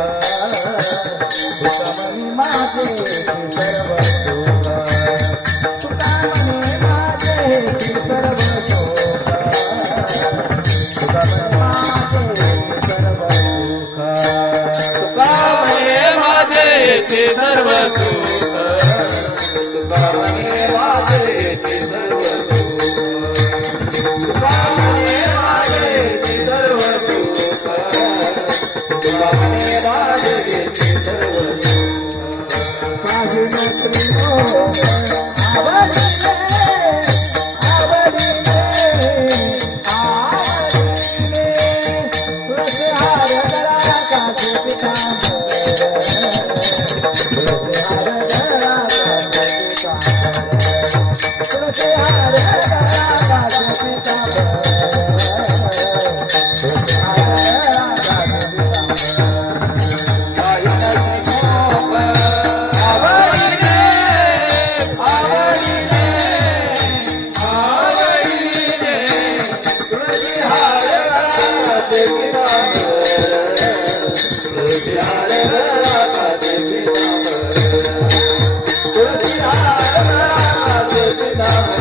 तुका म्हणे माझे सर्व सुख, तुका म्हणे माझे सर्व सुख, तुका म्हणे माझे सर्व सुख, तुका म्हणे माझे ते सर्व सुख, तुका म्हणे माझे ते सर्व सुख, तुका म्हणे माझे ते सर्व सुख, तुका म्हणे माझे ते सर्व सुख. माझी नोकरी आवडीने, आवडीने, आवडीने, तुळशी हार गळा काठी पितांबर, तुळशी हार गळा काठी पितांबर, तुळशी हार गळा काठी पितांबर, तुळशी हार गळा काठी तुळशी हार गळा काठी पितांबर.